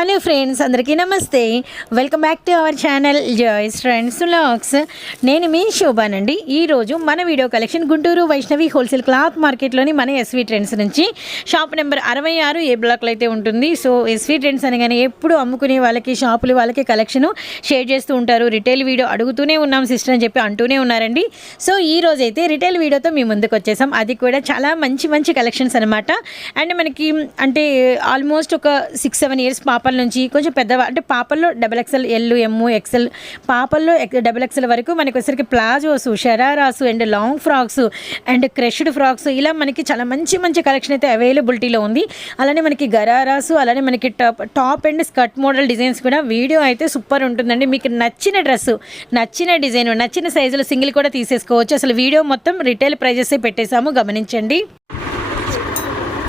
Hello friends అందరికీ నమస్తే. Welcome back to our channel Joy's friends lakhs నేను మీ శోభానండి. ఈరోజు మన video collection Guntur Vaishnavi wholesale cloth మార్కెట్లోని మన ఎస్వీ ట్రెండ్స్ నుంచి షాప్ నెంబర్ అరవై ఆరు ఏ బ్లాక్లో అయితే ఉంటుంది. సో ఎస్వీ ట్రెండ్స్ అనగానే ఎప్పుడు అమ్ముకునే వాళ్ళకి షాపులు వాళ్ళకి కలెక్షన్ షేర్ చేస్తూ ఉంటారు. రిటైల్ వీడియో అడుగుతూనే ఉన్నాం సిస్టర్ అని చెప్పి అంటూనే ఉన్నారండి. సో ఈ రోజు అయితే రిటైల్ వీడియోతో మీ ముందుకు వచ్చేసాం. అది కూడా చాలా మంచి మంచి కలెక్షన్స్ అనమాట అండ్ మనకి అంటే ఆల్మోస్ట్ ఒక సిక్స్ సెవెన్ ఇయర్స్ పాప పాపల నుంచి కొంచెం పెద్దవా అంటే పాపల్లో double XL L M XL పాపల్లో double XL వరకు మనకి వచ్చేసరికి palazzos shararas and long frocks and crushed frocks ఇలా మనకి చాలా మంచి మంచి కలెక్షన్ అయితే అవైలబిలిటీలో ఉంది. అలానే మనకి గరారాస్ అలానే మనకి top top and skirt model designs కూడా వీడియో అయితే సూపర్ ఉంటుందండి. మీకు నచ్చిన డ్రెస్ నచ్చిన డిజైన్ నచ్చిన సైజులో సింగిల్ కూడా తీసేసుకోవచ్చు. అసలు వీడియో మొత్తం రిటైల్ ప్రైజెస్ పెట్టేశాము. గమనించండి.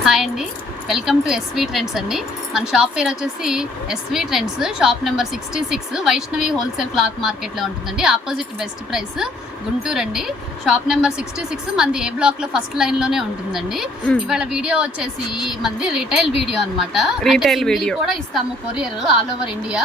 హాయ్ అండి. వెల్కమ్ టు ఎస్వి ట్రెండ్స్ అండి. మన షాప్ పేరు వచ్చేసి SV trends shop number sixty six Vaishnavi wholesale cloth మార్కెట్లో ఉంటుందండి. ఆపోజిట్ బెస్ట్ ప్రైస్ గుంటూరు అండి. షాప్ నెంబర్ సిక్స్టీ సిక్స్ మంది ఏ బ్లాక్లో ఫస్ట్ లైన్లోనే ఉంటుందండి. ఇవాళ వీడియో వచ్చేసి మంది రిటైల్ వీడియో అనమాట Retail video. కూడా ఇస్తాము courier all over India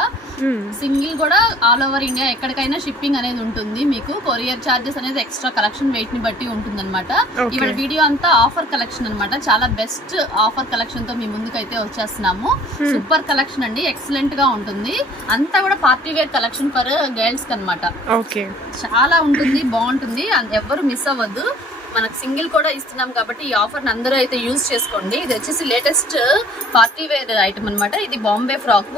single కూడా ఆల్ ఓవర్ ఇండియా ఎక్కడికైనా షిప్పింగ్ అనేది ఉంటుంది. మీకు కొరియర్ చార్జెస్ అనేది ఎక్స్ట్రా కలెక్షన్ వెయిట్ని బట్టి ఉంటుంది అనమాట. ఇవాళ వీడియో అంతా ఆఫర్ కలెక్షన్ అన్నమాట. చాలా బెస్ట్ ఆఫర్ కలెక్షన్తో మీ ముందుకైతే వచ్చేస్తున్నాము. సూపర్ కలెక్షన్ అండి ఎక్సలెంట్గా ఉంటుంది. అంతా కూడా party wear collection for girls అనమాట ఓకే చాలా ఉంటుంది బాగుంటుంది. ఎవ్వరు మిస్ అవ్వద్దు. మనకు సింగిల్ కూడా ఇస్తున్నాం కాబట్టి ఈ ఆఫర్ అందరూ అయితే యూజ్ చేసుకోండి. ఇది వచ్చేసి లేటెస్ట్ పార్టీ వేర్ ఐటమ్ అన్నమాట. ఇది బాంబే ఫ్రాక్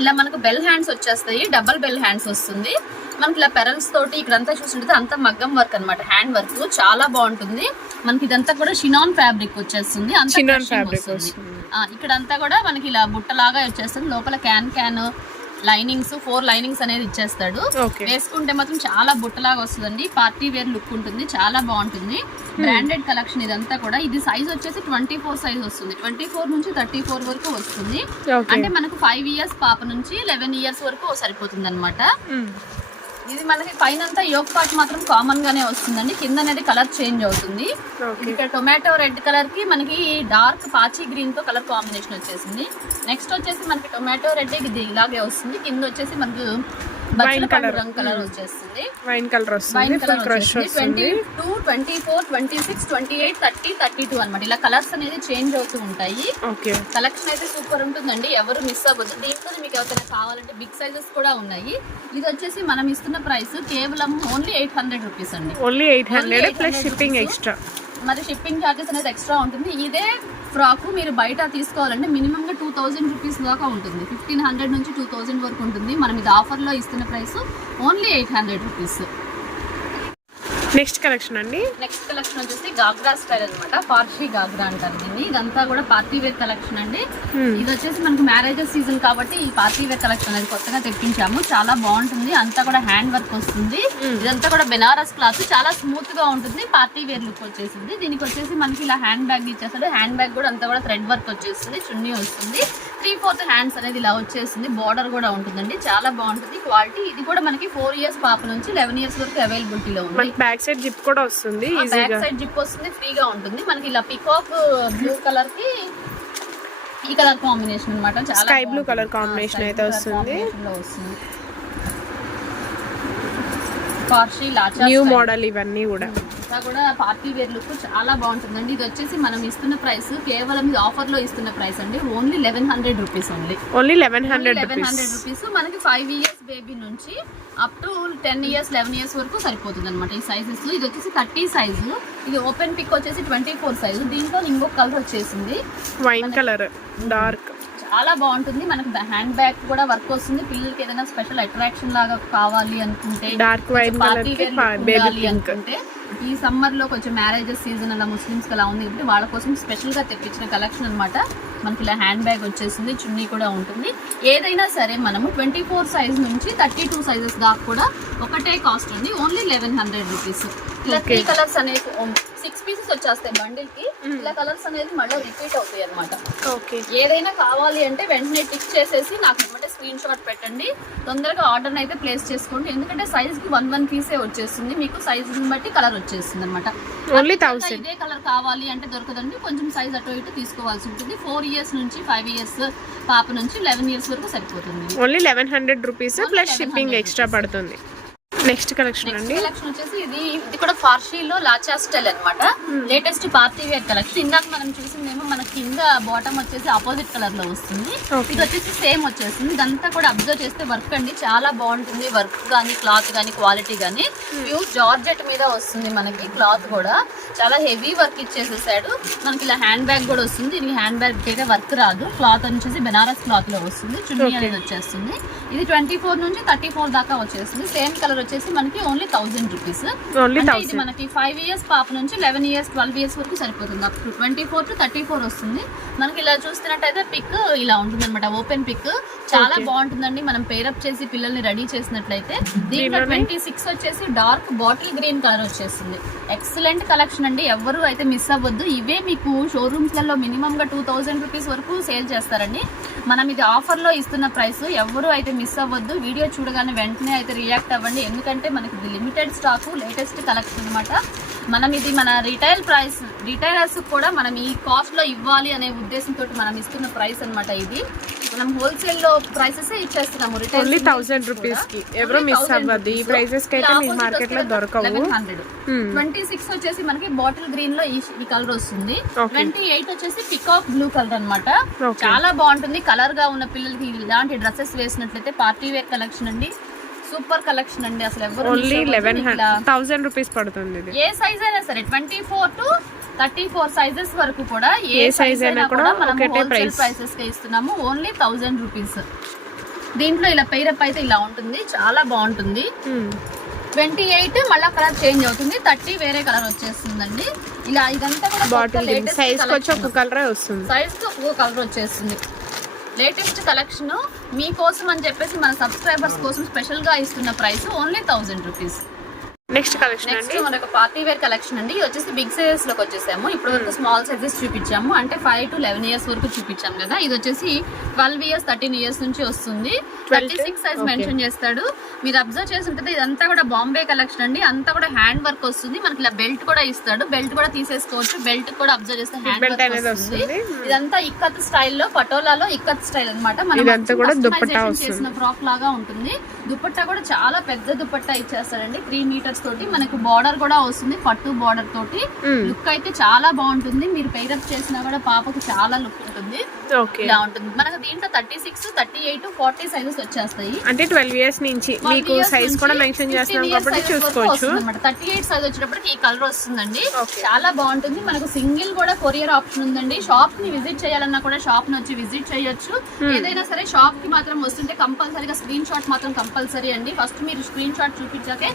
ఇలా మనకు బెల్ హ్యాండ్స్ వచ్చేస్తాయి డబల్ బెల్ హ్యాండ్స్ వస్తుంది. మనకి ఇలా పెరల్స్ తోటి ఇక్కడంతా చూస్తుంటే అంతా మగ్గం వర్క్ అన్నమాట. Hand work. చాలా బాగుంటుంది. మనకి ఇదంతా కూడా షినాన్ ఫ్యాబ్రిక్ వచ్చేస్తుంది. ఇక్కడంతా కూడా మనకి ఇలా బుట్టలాగా వచ్చేస్తుంది. లోపల can can linings four linings అనేది ఇచ్చేస్తాడు. వేసుకుంటే మాత్రం చాలా బుట్టలాగా వస్తుందండి. పార్టీ వేర్ లుక్ ఉంటుంది. చాలా బాగుంటుంది. బ్రాండెడ్ కలెక్షన్ ఇదంతా కూడా. ఇది సైజ్ వచ్చేసి ట్వంటీ ఫోర్ సైజ్ వస్తుంది. ట్వంటీ ఫోర్ నుంచి థర్టీ ఫోర్ వరకు వస్తుంది. అంటే మనకు ఫైవ్ ఇయర్స్ పాప నుంచి లెవెన్ ఇయర్స్ వరకు సరిపోతుంది అనమాట ఇది మనకి పైన అంతా యోగ్ పార్ట్ మాత్రం కామన్ గానే వస్తుందండి. కింద అనేది కలర్ చేంజ్ అవుతుంది ఇక్కడ టొమాటో రెడ్ కలర్కి మనకి డార్క్ పాచి గ్రీన్తో కలర్ కాంబినేషన్ వచ్చేసింది. నెక్స్ట్ వచ్చేసి మనకి టొమాటో రెడ్ ఇది ఇలాగే వస్తుంది. కింద వచ్చేసి మనకు కలర్ వచ్చేస్తుంది వైన్ కలర్ వస్తుంది వైన్ కలర్ వచ్చేస్తుంది ట్వంటీ వస్తుంది. Two twenty four twenty six twenty eight thirty thirty two అనమాట ఇలా కలర్స్ అనేది చేంజ్ అవుతూ ఉంటాయి. కలెక్షన్ అయితే సూపర్ ఉంటుందండి. ఎవరు మిస్ అవ్వద్దు. మీకు ఎవరికైనా కావాలంటే బిగ్ సైజెస్ కూడా ఉన్నాయి. ఇది వచ్చేసి మనం ఇస్తున్న ప్రైస్ కేవలం ఓన్లీ ఎయిట్ హండ్రెడ్ రూపీస్ అండి. Only eight hundred plus 800 shipping. Extra మరి షిప్పింగ్ ఛార్జెస్ అనేది ఎక్స్ట్రా ఉంటుంది. ఇదే ఫ్రాక్ మీరు బయట తీసుకోవాలంటే మినిమం గా టూ థౌసండ్ రూపీస్ దాకా ఉంటుంది. ఫిఫ్టీన్ హండ్రెడ్ నుంచి టూ థౌసండ్ వరకు ఉంటుంది. మనం ఇది ఆఫర్లో ఇస్తున్న price only eight hundred rupees next collection అండి? నెక్స్ట్ కలెక్షన్ వచ్చేసి గాగ్రా స్టైల్ అనమాట పార్షీ గాగ్రా అంటారు దీన్ని. ఇదంతా కూడా పార్టీ వేర్ కలెక్షన్ అండి. ఇది వచ్చేసి మనకి మ్యారేజెస్ సీజన్ కాబట్టి ఈ పార్టీ వేర్ కలెక్షన్ అనేది కొత్తగా తెప్పించాము. చాలా బాగుంటుంది. అంతా కూడా హ్యాండ్ వర్క్ వస్తుంది. ఇదంతా కూడా బెనారస్ క్లాత్ చాలా స్మూత్గా ఉంటుంది. పార్టీ వేర్ లుక్ వచ్చేసింది. దీనికి వచ్చేసి మనకి ఇలా హ్యాండ్ బ్యాగ్ ఇచ్చేస్తాడు. హ్యాండ్ బ్యాగ్ కూడా అంతా కూడా థ్రెడ్ వర్క్ వచ్చేస్తుంది. చున్నీ వస్తుంది. త్రీ ఫోర్త్ హ్యాండ్స్ అనేది ఇలా వచ్చేసింది. బార్డర్ కూడా ఉంటుందండి. చాలా బాగుంటుంది. క్వాలిటీ ఇది కూడా మనకి ఫోర్ ఇయర్స్ పాప నుంచి లెవెన్ ఇయర్స్ వరకు అవైలబిలిటీలో ఉంది. బ్యాక్ సైడ్ జిప్ కూడా వస్తుంది. బ్యాక్ సైడ్ జిప్ వస్తుంది ఫ్రీగా ఉంటుంది. మనకి ఇలా పికాక్ బ్లూ కలర్కి ఈ కలర్ కాంబినేషన్ అన్నమాట. చాలా colour combination ఆ, sky అయితే వస్తుంది. న్యూ. మోడల్ ఇవన్నీ కూడా. ఇంకా కూడా పార్టీ వేర్ లుక్ చాలా బాగుంటుందండి. ఇది వచ్చేసి మనం ఇస్తున్న ప్రైస్ కేవలం ఇది ఆఫర్లో ఇస్తున్న ప్రైస్ అండి. Only eleven hundred rupees only. Only eleven hundred eleven hundred rupees. మనకి ఫైవ్ ఇయర్స్ బేబీ నుంచి up to ten years eleven years వరకు సరిపోతుంది అనమాట ఈ సైజెస్. ఇది వచ్చేసి థర్టీ సైజు. ఇది ఓపెన్ పిక్ వచ్చేసి ట్వంటీ ఫోర్ సైజు. దీంట్లో ఇంకొక కలర్ వచ్చేసింది. Wine colour dark. చాలా బాగుంటుంది. మనకు హ్యాండ్ బ్యాగ్ కూడా వర్క్ వస్తుంది. పిల్లలకి ఏదైనా స్పెషల్ అట్రాక్షన్ లాగా కావాలి అనుకుంటే డార్క్ కలర్ పార్టీ అనుకుంటే ఈ సమ్మర్లో కొంచెం మ్యారేజెస్ సీజన్ అలా ముస్లిమ్స్ అలా ఉంది కాబట్టి వాళ్ళ కోసం స్పెషల్గా తెప్పించిన కలెక్షన్ అన్నమాట. మనకి ఇలా హ్యాండ్ బ్యాగ్ వచ్చేసింది చున్నీ కూడా ఉంటుంది. ఏదైనా సరే మనము ట్వంటీ ఫోర్ సైజ్ నుంచి థర్టీ టూ సైజెస్ దాకా కూడా ఒకటే కాస్ట్ ఉంది. ఓన్లీ లెవెన్ హండ్రెడ్ రూపీస్ ఇలా త్రీ కలర్స్ అనేవి సిక్స్ పీసెస్ వచ్చేస్తాయి బండిల్కి ఇలా కలర్స్ అనేది మళ్ళీ రిపీట్ అవుతాయి అన్నమాట. ఓకే ఏదైనా కావాలి అంటే వెంటనే టిక్ చేసేసి నాకు వెంటనే స్క్రీన్ షాట్ పెట్టండి. తొందరగా ఆర్డర్ అయితే ప్లేస్ చేసుకోండి. ఎందుకంటే సైజ్కి వన్ వన్ పీసే వచ్చేస్తుంది. మీకు సైజ్ బట్టి కలర్ వచ్చేస్తుంది అనమాట ఇదే కలర్ కావాలి అంటే దొరకదండి. కొంచెం సైజ్ అటు ఇటు తీసుకోవాల్సి ఉంటుంది. ఫోర్ ఇయర్స్ నుంచి ఫైవ్ ఇయర్స్ పాప నుంచి లెవెన్ ఇయర్స్ వరకు సరిపోతుంది. Only eleven hundred rupees plus shipping extra పడుతుంది. నెక్స్ట్ కలెక్షన్ అండి. కలెక్షన్ వచ్చేసి ఇది ఇది కూడా ఫార్షీలో లాచా స్టైల్ అనమాట లేటెస్ట్ పార్టీ వేర్ కలెక్షన్ ఇందాక మనం చూసిందేమో మన కింద బాటమ్ వచ్చేసి ఆపోజిట్ కలర్లో వస్తుంది. ఇది వచ్చేసి సేమ్ వచ్చేస్తుంది. ఇదంతా కూడా అబ్జర్వ్ చేస్తే వర్క్ అండి. చాలా బాగుంటుంది వర్క్ కానీ క్లాత్ కానీ క్వాలిటీ కానీ ప్యూర్ జార్జెట్ మీద వస్తుంది మనకి క్లాత్ కూడా. చాలా హెవీ వర్క్ ఇచ్చేసేసాడు. మనకి ఇలా హ్యాండ్ బ్యాగ్ కూడా వస్తుంది. దీనికి హ్యాండ్ బ్యాగ్ అయితే వర్క్ రాదు. క్లాత్ వచ్చేసి బెనారస్ క్లాత్లో వస్తుంది. చున్నీ అనేది వచ్చేస్తుంది. ఇది ట్వంటీ ఫోర్ నుంచి థర్టీ ఫోర్ దాకా వచ్చేస్తుంది. సేమ్ కలర్ వచ్చేసి మనకి ఓన్లీ థౌసండ్ రూపీస్ ఇది మనకి ఫైవ్ ఇయర్స్ పాప నుంచి లెవెన్ ఇయర్స్ ట్వెల్వ్ ఇయర్స్ వరకు సరిపోతుంది. Up to twenty four to thirty four వస్తుంది. మనకి ఇలా చూస్తున్నట్టయితే పిక్ ఇలా ఉంటుంది అనమాట ఓపెన్ పిక్ చాలా బాగుంటుందండి. మనం పేరప్ చేసి పిల్లల్ని రెడీ చేసినట్లయితే. దీంట్లో? ట్వంటీ సిక్స్ వచ్చేసి డార్క్ బాటిల్ గ్రీన్ కలర్ వచ్చేస్తుంది. ఎక్సలెంట్ కలెక్షన్ అండి. ఎవరు అయితే మిస్ అవ్వద్దు. ఇవే మీకు షోరూమ్స్లలో మినిమం గా టూ థౌసండ్ రూపీస్ వరకు సేల్ చేస్తారండి. మనం ఇది ఆఫర్లో ఇస్తున్న ప్రైస్ ఎవరు అయితే మిస్ మిస్ అవ్వద్దు. వీడియో చూడగానే వెంటనే అయితే రియాక్ట్ అవ్వండి. ఎందుకంటే మనకి ఇది లిమిటెడ్ స్టాక్ లేటెస్ట్ కలెక్షన్ అన్నమాట. మనం ఇది మన రిటైల్ ప్రైస్ రిటైలర్స్ కూడా మనం ఈ కాస్ట్లో ఇవ్వాలి అనే ఉద్దేశంతో మనం ఇస్తున్న ప్రైస్ అన్నమాట ఇది. మనం హోల్సేల్లో ప్రైసెస్ ఇచ్చేస్తున్నాము రిటైల్ ఓన్లీ థౌసండ్ రూపీస్కి. ఎవరు మిస్ అవ్వద్దు ఈ ప్రైసెస్కి అయితే మీకు మార్కెట్లో దొరకవు. Hmm. ట్వంటీ సిక్స్ వచ్చేసి మనకి బాటిల్ గ్రీన్లో ఈ కలర్ వస్తుంది. ట్వంటీ ఎయిట్ వచ్చేసి పికాక్ బ్లూ కలర్ అన్నమాట. Okay. చాలా బాగుంటుంది. కలర్గా ఉన్న పిల్లలకి ఇలాంటి డ్రెస్సెస్ వేసినట్లయితే పార్టీ వేర్ కలెక్షన్ అండి. సూపర్ కలెక్షన్ అండి అసలు ఎవరు ఓన్లీ. లెవెన్ థౌసండ్ రూపీస్ పడుతుంది ఇది. ఏ సైజ్ అయినా సరే twenty four to thirty four sizes వరకు కూడా ఏ సైజ్ అయినా కూడా మనం హోల్సేల్. ప్రైసెస్కి ఇస్తున్నాము. ఓన్లీ థౌజండ్ రూపీస్ దీంట్లో ఇలా పైరప్ అయితే ఇలా ఉంటుంది. చాలా బాగుంటుంది. ట్వంటీ ఎయిట్ మళ్ళీ కలర్ చేంజ్ అవుతుంది. థర్టీ వేరే కలర్ వచ్చేస్తుందండి. ఇలా ఇదంతా కూడా బాటిల్ సైజ్ వచ్చి ఒక కలరే వస్తుంది. సైజ్కు ఒక కలర్ వచ్చేస్తుంది. లేటెస్ట్ కలెక్షన్ మీకోసం అని చెప్పేసి మన సబ్స్క్రైబర్స్ కోసం స్పెషల్గా ఇస్తున్న price only thousand rupees. Next collection next అండి. మనకు పార్టీ వేర్ కలెక్షన్ అండి. ఇది వచ్చేసి బిగ్ సైజెస్లోకి వచ్చేసాము. ఇప్పుడు వరకు స్మాల్ సైజెస్ చూపించాము. అంటే ఫైవ్ టు లెవెన్ ఇయర్స్ వరకు చూపించాము కదా. ఇది వచ్చేసి ట్వెల్వ్ ఇయర్స్ థర్టీన్ ఇయర్స్ నుంచి వస్తుంది. 12 థర్టీ సిక్స్ సైజ్. మెన్షన్ చేస్తాడు. మీరు అబ్జర్వ్ చేసి ఉంటుంది ఇదంతా కూడా బాంబే కలెక్షన్ అండి. అంతా కూడా హ్యాండ్ వర్క్ వస్తుంది. మనకి ఇలా బెల్ట్ కూడా ఇస్తాడు. బెల్ట్ కూడా తీసేసుకోవచ్చు. బెల్ట్ కూడా అబ్జర్వ్ చేస్తే హ్యాండ్ వర్క్ వస్తుంది. వస్తుంది. ఇదంతా ఇక్కత్ స్టైల్లో పటోలాలో ఇక్కత్ స్టైల్ అనమాట ఇదంతా కూడా దుపట్టా వస్తుంది. చేసిన ఫ్రాక్ లాగా ఉంటుంది. దుపట్టా కూడా చాలా పెద్ద దుపట్టా ఇచ్చేస్తాడండి. త్రీ మీటర్స్ తోటి మనకు బార్డర్ కూడా వస్తుంది పట్టు బార్డర్ తోటి. లుక్ అయితే చాలా బాగుంటుంది మీరు పేరప్ చేసినా కూడా పాపకు చాలా లుక్ ఉంటుంది ఓకే. ఇలా ఉంటుంది. మనకు దీంట్లో thirty six thirty eight forty sizes వచ్చేస్తాయి. అంటే ట్వెల్వ్ ఇయర్స్ నుంచి మీకు సైజ్ కూడా మెన్షన్ చేస్తున్నాం కాబట్టి చూసుకోవచ్చు. థర్టీ ఎయిట్ సైజ్ వచ్చేటప్పటికి ఈ కలర్ వస్తుందండి. చాలా బాగుంటుంది. మనకు సింగిల్ కూడా కొరియర్ ఆప్షన్ ఉందండి. షాప్ని విజిట్ చేయాలన్నా కూడా షాప్ని వచ్చి విజిట్ చేయొచ్చు. Hmm. ఏదైనా సరే షాప్కి మాత్రం వస్తుంటే కంపల్సరీగా స్క్రీన్ షాట్ మాత్రం కంపల్సరీ అండి. ఫస్ట్ మీరు స్క్రీన్ షాట్ చూపించాకే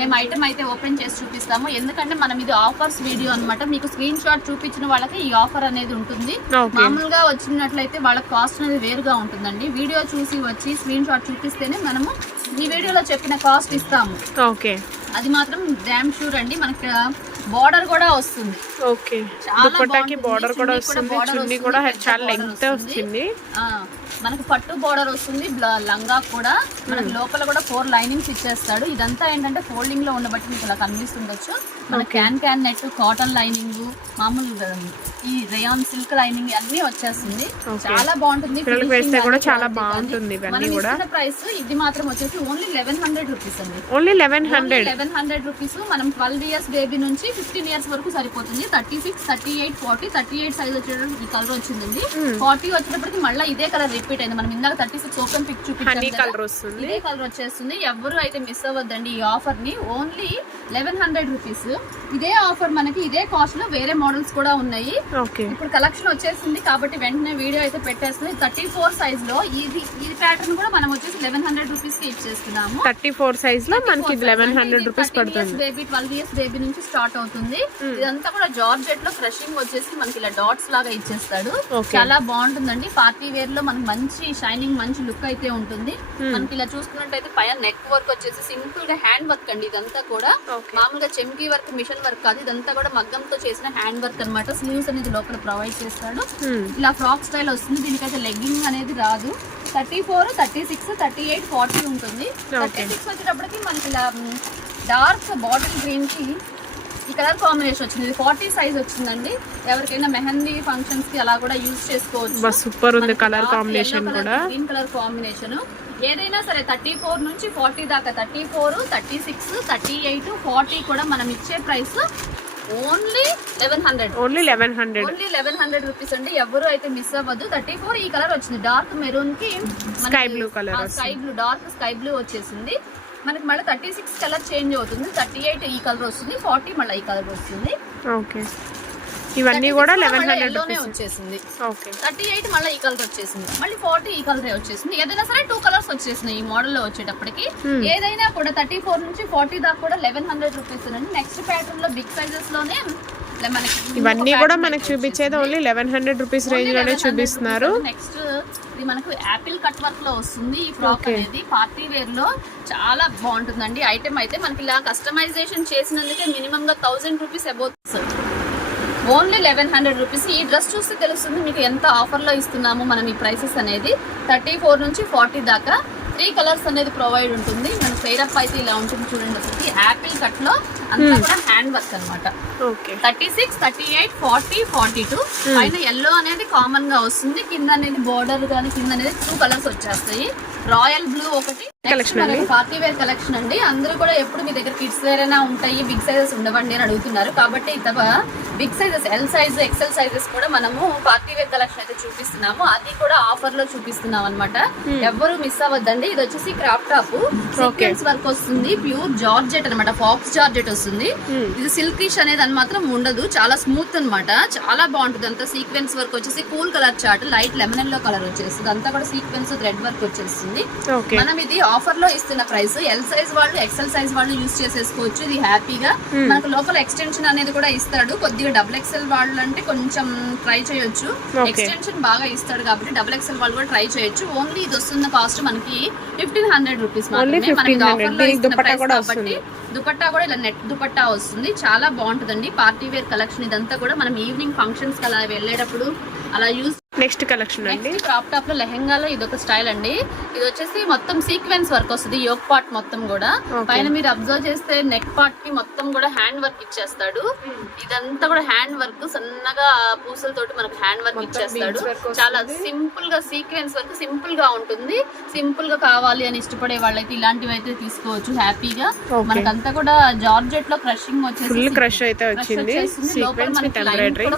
మేము ఐటమ్ అయితే ఓపెన్ చేసి చూపిస్తాము. ఎందుకంటే మనం ఇది ఆఫర్స్ వీడియో అన్నమాట. మీకు స్క్రీన్ షాట్ చూపించిన వాళ్ళకి ఈ ఆఫర్ అనేది ఉంటుంది. ఓకే మామూలుగా వచ్చినట్లయితే వాళ్ళ కాస్ట్ అనేది వేరుగా ఉంటుందండి. వీడియో చూసి వచ్చి స్క్రీన్ షాట్ చూపిస్తేనే మనము ఈ వీడియోలో చెప్పిన కాస్ట్ ఇస్తాము. ఓకే. అది మాత్రం డ్యామ్ షూర్ అండి. మనకి బార్డర్ కూడా వస్తుంది. ఓకే. దుపట్టాకి. బార్డర్ కూడా వస్తుంది. చున్నీ కూడా చాలా లెంగ్త్ వస్తుంది. ఆ, మనకు పట్టు బార్డర్ వస్తుంది. లంగా కూడా. మనకి లోపల కూడా ఫోర్ లైనింగ్స్ ఇచ్చేస్తాడు. ఇదంతా ఏంటంటే ఫోల్డింగ్లో ఉండబట్టి మీకు ఇలా కనిపిస్తుండొచ్చు. మన can can net cotton lining మామూలు ఈ రేయాన్ సిల్క్ లైనింగ్ అన్ని వచ్చేస్తుంది. చాలా బాగుంటుంది కూడా చాలా. బాగుంటుంది. ప్రైస్ ఇది మాత్రం వచ్చేసి ఓన్లీ లెవెన్ హండ్రెడ్ రూపీస్ అండి. Only eleven hundred eleven hundred rupees మనం ట్వెల్వ్ ఇయర్స్ బేబీ నుంచి ఫిఫ్టీన్ ఇయర్స్ వరకు సరిపోతుంది. Thirty six thirty eight forty thirty eight size వచ్చేటప్పుడు ఈ కలర్ వచ్చిందండి. ఫార్టీ వచ్చేటప్పటికి మళ్ళీ ఇదే కలర్ రిపీట్ అయింది. మనం ఇందాక thirty six open pick honey చూపించాం కలర్ వస్తుంది. ఇదే కలర్ వచ్చేస్తుంది. ఎవరు అయితే మిస్ అవ్వద్దండి ఈ ఆఫర్ని ఓన్లీ లెవెన్ హండ్రెడ్ రూపీస్ ఇదే ఆఫర్ మనకి ఇదే కాస్ట్లో వేరే మోడల్స్ కూడా ఉన్నాయి. ఓకే ఇప్పుడు కలెక్షన్ వచ్చేసింది కాబట్టి వెంటనే వీడియో అయితే పెట్టేస్తుంది థర్టీ ఫోర్ సైజ్లో ఇది ఈ ప్యాటర్న్ కూడా మనం వచ్చేసి లెవెన్ హండ్రెడ్ రూపీస్కి ఇచ్చేస్తున్నాము. థర్టీ ఫోర్ సైజ్లో మనకి లెవెన్ హండ్రెడ్ రూపీస్ పడుతుంది. బేబీ ట్వెల్వ్ ఇయర్స్ బేబీ నుంచి స్టార్ట్ అవుతుంది ఇదంతా కూడా జార్జెట్లో క్రషింగ్ వచ్చేసి మనకి ఇలా డాట్స్ లాగా ఇచ్చేస్తాడు. చాలా బాగుంటుందండి. పార్టీ వేర్లో మనకి మంచి షైనింగ్ మంచి లుక్ అయితే ఉంటుంది. మనకి ఇలా చూసుకున్నట్టయితే పైన నెక్ వర్క్ వచ్చేసి సింపుల్గా హ్యాండ్ వర్క్ అండి ఇదంతా కూడా. మామూలుగా చెమ్కీ వర్క్ మిషన్ వర్క్ కాదు. ఇదంతా కూడా మగ్గంతో చేసిన హ్యాండ్ వర్క్ అన్నమాట. స్లీవ్స్ అనేది లోపల ప్రొవైడ్ చేస్తాడు. ఇలా ఫ్రాక్ స్టైల్ వస్తుంది. దీనికైతే లెగ్గింగ్ అనేది రాదు. Thirty four thirty six thirty eight forty ఉంటుంది. థర్టీ సిక్స్ వచ్చేటప్పటికి మనకి ఇలా డార్క్ బాటిల్ గ్రీన్కి ఈ కలర్ కాంబినేషన్ వచ్చింది. ఇది ఫార్టీ సైజ్ వచ్చిందండి. ఎవరికైనా మెహందీ ఫంక్షన్స్కి అలా కూడా యూజ్ చేసుకోవచ్చు. సూపర్ ఉంది కలర్ కాంబినేషన్ కూడా. గ్రీన్ కలర్ కాంబినేషన్ ఏదైనా సరే థర్టీ ఫోర్ నుంచి ఫార్టీ దాకా thirty four thirty six thirty eight forty కూడా మనం ఇచ్చే price only eleven hundred only eleven hundred only eleven hundred rupees అండి. ఎవరు అయితే మిస్ అవ్వద్దు. థర్టీ ఫోర్ ఈ కలర్ వచ్చింది. డార్క్ మెరూన్కి Sky blue colour sky blue dark sky blue వచ్చేసింది. మనకి మళ్ళీ థర్టీ సిక్స్ కలర్ చేంజ్ అవుతుంది. థర్టీ ఎయిట్ ఈ కలర్ వస్తుంది. ఫార్టీ మళ్ళీ ఈ కలర్ వస్తుంది. ఓకే. ఇవన్నీ కూడా లెవెన్ హండ్రెడ్ వచ్చేసింది. థర్టీ ఎయిట్ మళ్ళీ ఈ కలర్ వచ్చేసింది. మళ్ళీ ఫార్టీ ఈ కలర్ వచ్చేసింది. ఏదైనా సరే టూ కలర్స్ వచ్చేసినాయి ఈ మోడల్లో వచ్చేటప్పటికి. ఏదైనా కూడా థర్టీ ఫోర్ నుంచి ఫార్టీ దాకా కూడా లెవెన్ హండ్రెడ్ రూపీస్ అండి నెక్స్ట్ ప్యాటర్న్లో బిగ్ సైజెస్లోనే ఇవన్నీ కూడా మనకు చూపించేది ఓన్లీ లెవెన్ హండ్రెడ్ రూపీస్ రేంజ్లోనే చూపిస్తున్నారు. నెక్స్ట్ ఇది మనకు యాపిల్ కట్ వర్క్లో వస్తుంది. ఈ ఫ్రాక్ అనేది పార్టీ వేర్లో చాలా బాగుంటుందండి. ఐటమ్ అయితే మనకి ఇలా కస్టమైజేషన్ చేసినందుకే మినిమం గా thousand rupees about only eleven hundred rupees. ఈ డ్రెస్ చూస్తే తెలుస్తుంది మీకు ఎంత ఆఫర్లో ఇస్తున్నాము మనం ఈ ప్రైసెస్ అనేది. థర్టీ ఫోర్ నుంచి ఫార్టీ దాకా. త్రీ కలర్స్ అనేది ప్రొవైడ్ ఉంటుంది. మన పేరప్ అయితే ఇలా ఉంటుంది చూడండి అసలు యాపిల్ కట్లో అంతా కూడా హ్యాండ్ వర్క్ అన్నమాట. Okay. Thirty six thirty eight forty forty two. పైన ఎల్లో అనేది కామన్గా వస్తుంది. కింద అనేది బోర్డర్ కానీ కింద అనేది టూ కలర్స్ వచ్చేస్తాయి. రాయల్ బ్లూ ఒకటి. అండి. పార్టీ వేర్ కలెక్షన్ అండి. అందరూ కూడా ఎప్పుడు మీ దగ్గర కిడ్స్ వేర్ అయినా ఉంటాయి బిగ్ సైజెస్ ఉండవండి అని అడుగుతున్నారు. కాబట్టి ఇతవ big sizes L size XL sizes కూడా మనము పార్టీ వేర్ కలెక్షన్ అయితే చూపిస్తున్నాము. అది కూడా ఆఫర్లో చూపిస్తున్నాం అనమాట ఎవ్వరు మిస్ అవ్వద్దండి. ఇది వచ్చేసి క్రాప్ టాప్ సీక్వెన్స్ వర్క్ వస్తుంది. ప్యూర్ జార్జెట్ అన్నమాట. ఫాక్స్ జార్జెట్ వస్తుంది. ఇది సిల్కిష్ అనేది అని మాత్రం ఉండదు. చాలా స్మూత్ అన్నమాట. చాలా బాగుంటుంది. అంతా సీక్వెన్స్ వర్క్ వచ్చేసి cool colour chart light lemon yellow colour వచ్చేస్తుంది. అంతా కూడా సీక్వెన్స్ థ్రెడ్ వర్క్ వచ్చేస్తుంది. ఓకే. మనం ఇది ఆఫర్లో ఇస్తున్న ప్రైస్. ఎల్ సైజ్ వాళ్ళు ఎక్సెల్ సైజ్ వాళ్ళు యూస్ చేసేసుకోవచ్చు. ఇది హ్యాపీగా. మనకు లోపల ఎక్స్టెన్షన్ అనేది కూడా ఇస్తాడు. కొద్దిగా డబుల్ ఎక్సెల్ వాళ్ళు అంటే కొంచెం ట్రై చేయొచ్చు. ఎక్స్టెన్షన్ బాగా ఇస్తాడు కాబట్టి డబుల్ ఎక్సెల్ వాళ్ళు కూడా ట్రై చేయొచ్చు. ఓన్లీ ఇది వస్తున్న కాస్ట్ మనకి ఫిఫ్టీన్ హండ్రెడ్ రూపీస్ Only 1500. దీనికి దుపట్టా కూడా కాబట్టి దుపట్టా కూడా ఇలా నెట్ దుపట్టా వస్తుంది. చాలా బాగుంటుందండి. పార్టీ వేర్ కలెక్షన్ ఇదంతా కూడా మనం ఈవినింగ్ ఫంక్షన్స్కి అలా వెళ్ళేటప్పుడు అలా యూస్ నెక్స్ట్ కలెక్షన్ అండి. క్రాప్ టాప్లో లెహెంగాలో ఇది ఒక స్టైల్ అండి. ఇది వచ్చేసి మొత్తం సీక్వెన్స్ వర్క్ వస్తుంది యోక్ పార్ట్ మొత్తం కూడా. పైన మీరు అబ్జర్వ్ చేస్తే నెక్ పార్ట్కి మొత్తం కూడా హ్యాండ్ వర్క్ ఇచ్చేస్తాడు. ఇదంతా కూడా హ్యాండ్ వర్క్ సన్నగా పూసలతోటి మనకు హ్యాండ్ వర్క్ ఇచ్చేస్తాడు. చాలా సింపుల్గా సీక్వెన్స్ వర్క్ సింపుల్గా ఉంటుంది. సింపుల్గా కావాలి అని ఇష్టపడే వాళ్ళైతే ఇలాంటివి అయితే తీసుకోవచ్చు హ్యాపీగా. మనకంతా కూడా జార్జెట్లో క్రషింగ్ వచ్చేసి క్రష్ అయితే వచ్చింది.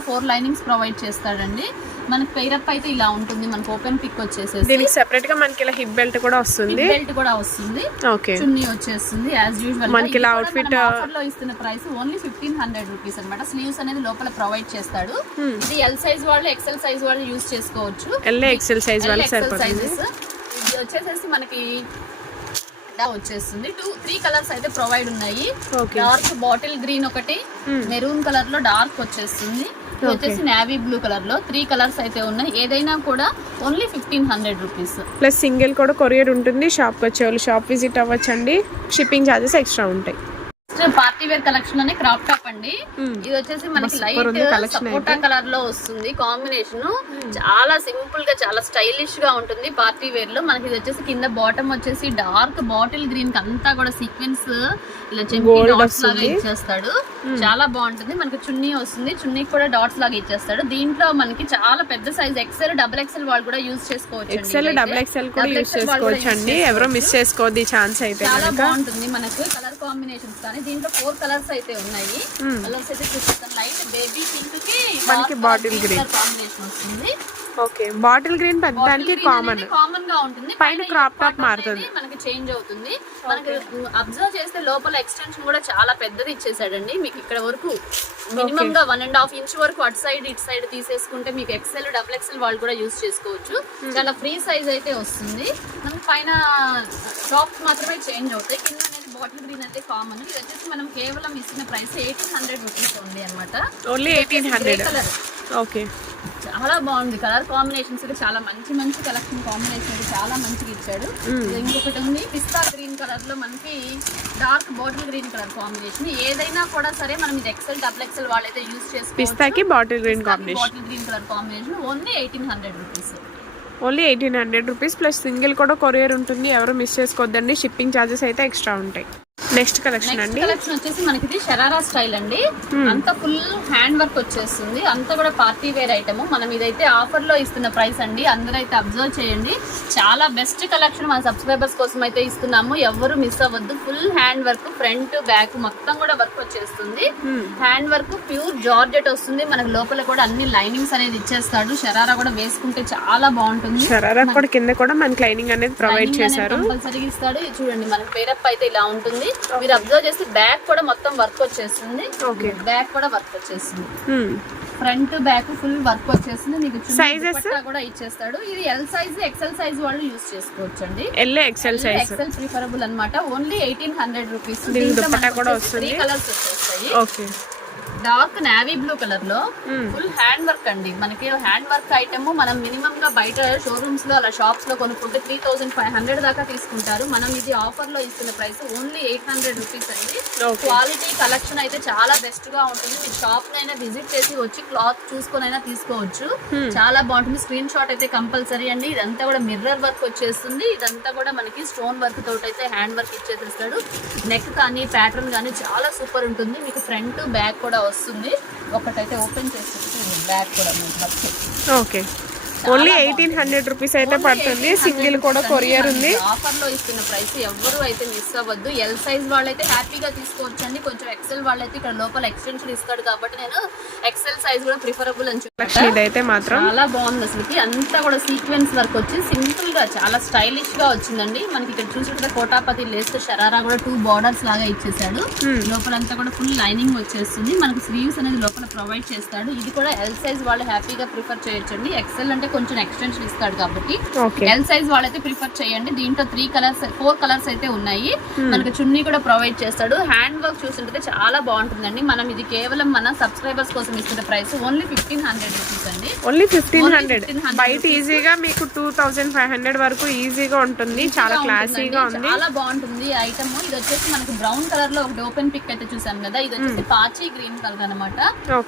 ఫోర్ లైనింగ్స్ ప్రొవైడ్ చేస్తాడండి. మనకి పేరప్ అయితే ఇలా ఉంటుంది. మనకి ఓపెన్ పిక్ వచ్చేసేసి దీనికి సెపరేట్గా మనకి ఇలా హిప్ బెల్ట్ కూడా వస్తుంది. బెల్ట్ కూడా వస్తుంది. ఓకే చున్నీ వచ్చేస్తుంది యాజ్ యూజువల్ మనకి ఇలా uh, ఆఫర్లో ఇస్తున్న price only fifteen hundred rupees అనమాట స్లీవ్స్ అనేది లోపల ప్రొవైడ్ చేస్తాడు. Hmm. ఇది ఎల్ సైజ్ వాళ్ళు ఎక్సెల్ సైజ్ వాళ్ళు యూస్ చేసుకోవచ్చు. ఎల్ ఎక్సెల్ సైజ్ వాళ్ళకి XL సరిపోతుంది. ఇది వచ్చేసేసి మనకి వచ్చేస్తుంది. టూ త్రీ కలర్స్ అయితే ప్రొవైడ్ ఉన్నాయి. డార్క్ బాటిల్ గ్రీన్ ఒకటి మెరూన్ కలర్లో డార్క్ వచ్చేస్తుంది. ఇది వచ్చేసి నావీ బ్లూ కలర్లో త్రీ కలర్స్ అయితే ఉన్నాయి. ఏదైనా కూడా only fifteen hundred rupees plus single కూడా కొరియర్ ఉంటుంది. షాప్కి వచ్చే షాప్ విజిట్ అవ్వచ్చండి. షిప్పింగ్ ఛార్జెస్ ఎక్స్ట్రా ఉంటాయి. పార్టీ వేర్ కలెక్షన్ అనే క్రాప్ టాప్ అండి. ఇది వచ్చేసి మనకి లైట్ సపోటా కలర్లో వస్తుంది కాంబినేషన్. చాలా సింపుల్గా చాలా స్టైలిష్గా ఉంటుంది పార్టీ వేర్లో. మనకి ఇది వచ్చేసి కింద బాటమ్ వచ్చేసి డార్క్ బాటిల్ గ్రీన్ అంతా కూడా సీక్వెన్స్ ఇలా చెంపి డాట్స్ లాగా. ఇచ్చేస్తాడు. చాలా బాగుంటుంది. మనకి చున్నీ వస్తుంది. చున్నీకి కూడా డాట్స్ లాగా ఇచ్చేస్తాడు. దీంట్లో మనకి చాలా పెద్ద సైజ్ ఎక్సెల్ డబుల్ ఎక్సెల్ వాళ్ళు కూడా యూస్ చేసుకోవచ్చు ఎక్సెల్ డబుల్ ఎక్సెల్ కూడా యూస్ చేసుకోవచ్చు అండి ఎవరో మిస్ చేసుకోవద్దు ఛాన్స్ అయితే చాలా బాగుంటుంది మనకు కలర్ కాంబినేషన్స్ కానీ. దీంట్లో ఫోర్ కలర్స్ అయితే ఉన్నాయి. కలర్స్ అయితే చూపిస్తాను. లైట్ బేబీ పింక్కి మనకి bottle green. కాంబినేషన్ వస్తుంది. ఓకే బాటిల్ గ్రీన్ పెద్దదానికి కామన్ కామన్గా ఉంటుంది. పైన top bottom మారుతుంది. మనకి చేంజ్ అవుతుంది. మనకి అబ్జర్వ్ చేస్తే లోపల ఎక్స్టెన్షన్ కూడా చాలా పెద్దది ఇచ్చేసాడండి. మీకు ఇక్కడ వరకు మినిమం గా వన్ అండ్ హాఫ్ ఇంచ్ వరకు అటు సైడ్ ఇటు సైడ్ తీసేసుకుంటే మీకు ఎక్సెల్ డబుల్ ఎక్సెల్ వాళ్ళు కూడా యూస్ చేసుకోవచ్చు. చాలా ఫ్రీ సైజ్ అయితే వస్తుంది. మనకి పైన టాప్ మాత్రమే చేంజ్ అవుతాయి. కింద బాటిల్ గ్రీన్ అయితే కామన్ ఇది వచ్చేసి మనం కేవలం ఇస్తున్న ప్రైస్ ఎయిటీన్ హండ్రెడ్ రూపీస్ ఉంది అనమాట only eighteen hundred colour okay చాలా బాగుంది. కలర్ కాంబినేషన్స్ అయితే చాలా మంచి మంచి కలెక్షన్ కాంబినేషన్ అయితే చాలా మంచిగా ఇచ్చాడు. ఇది ఇంకొకటి ఉంది. పిస్తా గ్రీన్ కలర్లో మనకి dark bottle green colour combination ఏదైనా కూడా సరే మనం ఇది ఎక్సెల్ డబుల్ ఎక్సెల్ వాళ్ళైతే యూస్ చేసుకోవచ్చు. పిస్తాకి bottle green combination bottle green colour combination only eighteen hundred rupees only eighteen hundred rupees plus single కూడా కొరియర్ ఉంటుంది. ఎవరు మిస్ చేసుకోవద్దండి. షిప్పింగ్ ఛార్జెస్ అయితే ఎక్స్ట్రా ఉంటాయి. నెక్స్ట్ కలెక్షన్ అండి. కలెక్షన్ వచ్చేసి మనకి ఇది షరారా స్టైల్ అండి అంత ఫుల్ హ్యాండ్ వర్క్ వచ్చేస్తుంది. అంతా కూడా పార్టీ వేర్ ఐటమ్ మనం ఇదైతే ఆఫర్లో ఇస్తున్న ప్రైస్ అండి. అందరూ అయితే అబ్జర్వ్ చేయండి. చాలా బెస్ట్ కలెక్షన్ మన సబ్స్క్రైబర్స్ కోసం అయితే ఇస్తున్నాము. ఎవరు మిస్ అవ్వద్దు. Full hand work front back మొత్తం కూడా వర్క్ వచ్చేస్తుంది. హ్యాండ్ వర్క్ ప్యూర్ జార్జెట్ వస్తుంది. మనకి లోపల కూడా అన్ని లైనింగ్స్ అనేది ఇచ్చేస్తాడు. షరారా కూడా వేసుకుంటే చాలా బాగుంటుంది. షరారా కూడా కింద కూడా మనకి లైనింగ్ అనేది ప్రొవైడ్ చేశారు. కంపల్సరీగా ఇస్తాడు. చూడండి మనకి పేరప్ అయితే ఇలా ఉంటుంది. మీరు అబ్జర్వ్ చేస్తే బ్యాక్ కూడా మొత్తం వర్క్ వచ్చేస్తుంది ఓకే బ్యాక్ కూడా వర్క్ వచ్చేస్తుంది ఫ్రంట్ బ్యాక్ ఫుల్ వర్క్ వచ్చేస్తుంది మీకు? దుపట్టా కూడా ఇచ్చేస్తాడు. ఇది ఎల్ సైజ్ ఎక్సెల్ సైజ్ వాళ్ళు యూస్ చేసుకోవచ్చు అండి L XL size XL preferable అన్నమాట. Only eighteen hundred rupees. Colours వచ్చేస్తాయి. ఓకే డార్క్ నావీ బ్లూ కలర్లో ఫుల్ హ్యాండ్ వర్క్ అండి. మనకి హ్యాండ్ వర్క్ ఐటమ్ మనం మినిమం గా బయట షోరూమ్స్లో అలా షాప్స్లో కొనుక్కుంటే త్రీ థౌసండ్ ఫైవ్ హండ్రెడ్ దాకా తీసుకుంటారు. మనం ఇది ఆఫర్లో ఇస్తున్న price only eight hundred rupees అండి. క్వాలిటీ కలెక్షన్ అయితే చాలా బెస్ట్గా ఉంటుంది. మీరు షాప్ నైనా విజిట్ చేసి వచ్చి క్లాత్ చూసుకొని అయినా తీసుకోవచ్చు చాలా బాగుంటుంది. స్క్రీన్ షాట్ అయితే కంపల్సరీ అండి. ఇదంతా కూడా మిర్రర్ వర్క్ వచ్చేస్తుంది. ఇదంతా కూడా మనకి స్టోన్ వర్క్ తోటి అయితే హ్యాండ్ వర్క్ ఇచ్చేసేస్తాడు. నెక్ కానీ ప్యాటర్న్ కానీ చాలా సూపర్ ఉంటుంది. మీకు ఫ్రంట్ బ్యాక్ కూడా వస్తుంది. ఒకటైతే ఓపెన్ చేసి బ్యాక్ కూడా మీకు okay. Only eighteen hundred rupees అయితే పడుతుంది. సింగిల్ కూడా కొరియర్ ఉంది. ఆఫర్లో ఇస్తున్న ప్రైస్ ఎవ్వరు అయితే మిస్ అవ్వద్దు. ఎల్ సైజ్ వాళ్ళైతే హ్యాపీగా తీసుకోవచ్చండి. కొంచెం ఎక్సెల్ వాళ్ళైతే ఇక్కడ లోపల ఎక్స్టెన్షన్ ఇస్తాడు కాబట్టి నేను ఎక్సెల్ సైజ్ కూడా ప్రిఫరబుల్ అని కలెక్షన్ ఇదైతే మాత్రం చాలా బాగుంది అసలుకి. అంతా కూడా సీక్వెన్స్ వర్క్ వచ్చి సింపుల్గా చాలా స్టైలిష్గా వచ్చిందండి. మనకి ఇక్కడ చూసుకుంటే కోటాపతి లేస్ షరారా కూడా టూ బార్డర్స్ లాగా ఇచ్చేసాడు లోపలంతా కూడా ఫుల్ లైనింగ్ వచ్చేస్తుంది. మనకు స్లీవ్స్ అనేది లోపల ప్రొవైడ్ చేస్తాడు. ఇది కూడా ఎల్ సైజ్ వాళ్ళు హ్యాపీగా ప్రిఫర్ చేయొచ్చండి. ఎక్సెల్ అంటే కొంచెం ఎక్స్టెన్షన్ ఇస్తాడు కాబట్టి. ఎల్ సైజ్ వాళ్ళైతే ప్రిఫర్ చేయండి. దీంట్లో త్రీ కలర్స్ ఫోర్ కలర్స్ అయితే ఉన్నాయి. మనకు చున్నీ కూడా ప్రొవైడ్ చేస్తాడు. హ్యాండ్ వర్క్ చూస్తుంటే చాలా బాగుంటుందండి. మనం ఇది కేవలం మన సబ్స్క్రైబర్స్ కోసం ఇస్తున్న price only fifteen hundred rupees అండి. ఓన్లీ ఫిఫ్టీన్ హండ్రెడ్ 1500 బయట ఈజీగా మీకు టూ థౌజండ్ ఫైవ్ హండ్రెడ్ వరకు ఈజీగా ఉంటుంది. చాలా క్లాసీగా. ఉంది. చాలా బాగుంటుంది ఐటమ్ ఇది వచ్చేసి మనకి బ్రౌన్ కలర్లో ఒకటి ఓపెన్ పిక్ అయితే చూసాం కదా. ఇది వచ్చేసి పాచి గ్రీన్ కలర్ అనమాట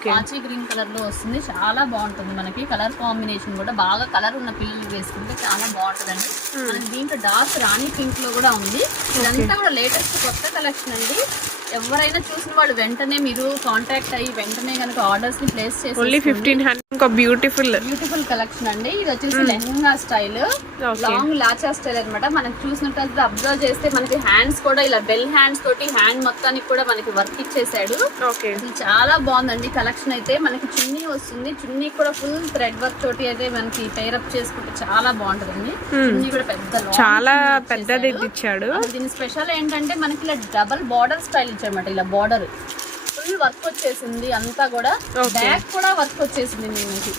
పాచి గ్రీన్ కలర్లో వస్తుంది. చాలా బాగుంటుంది మనకి. కలర్ కాంబినేషన్ కూడా బాగా కలర్ ఉన్న పిల్లలు వేసుకుంటే చాలా బాగుంటుందండి. మనకి దీంట్లో డార్క్ రాణి పింక్లో కూడా ఉంది. ఇదంతా కూడా లేటెస్ట్ కొత్త కలెక్షన్ అండి. ఎవరైనా చూసిన వాళ్ళు వెంటనే మీరు కాంటాక్ట్ అయ్యి వెంటనే కనుక ఆర్డర్స్ని ప్లేస్ ఓన్లీ చేసి ఫిఫ్టీన్ హండ్రెడ్ ఇంకో బ్యూటిఫుల్ బ్యూటిఫుల్ కలెక్షన్ అండి. ఇది వచ్చేసి lehenga style. Long lacha style అన్నమాట. మనకి చూసినట్టు అబ్జర్వ్ చేస్తే మనకి హ్యాండ్స్ కూడా ఇలా బెల్ హ్యాండ్స్ తోటి హ్యాండ్ మొత్తానికి కూడా మనకి వర్క్ ఇచ్చేసాడు చాలా బాగుందండి కలెక్షన్ అయితే. మనకి చున్నీ వస్తుంది. చున్నీ కూడా ఫుల్ థ్రెడ్ వర్క్ తోటి అయితే మనకి పేరప్ చేసుకుంటే చాలా బాగుంటుందండి. చున్నీ కూడా పెద్ద చాలా పెద్దది. ఇచ్చాడు. దీని స్పెషల్ ఏంటంటే మనకి ఇలా డబల్ బార్డర్ స్టైల్ ఇచ్చాడనమాట ఇలా బార్డర్ ఫుల్ వర్క్ వచ్చేసింది అంతా కూడా. బ్యాక్ కూడా వర్క్ వచ్చేసింది మనకి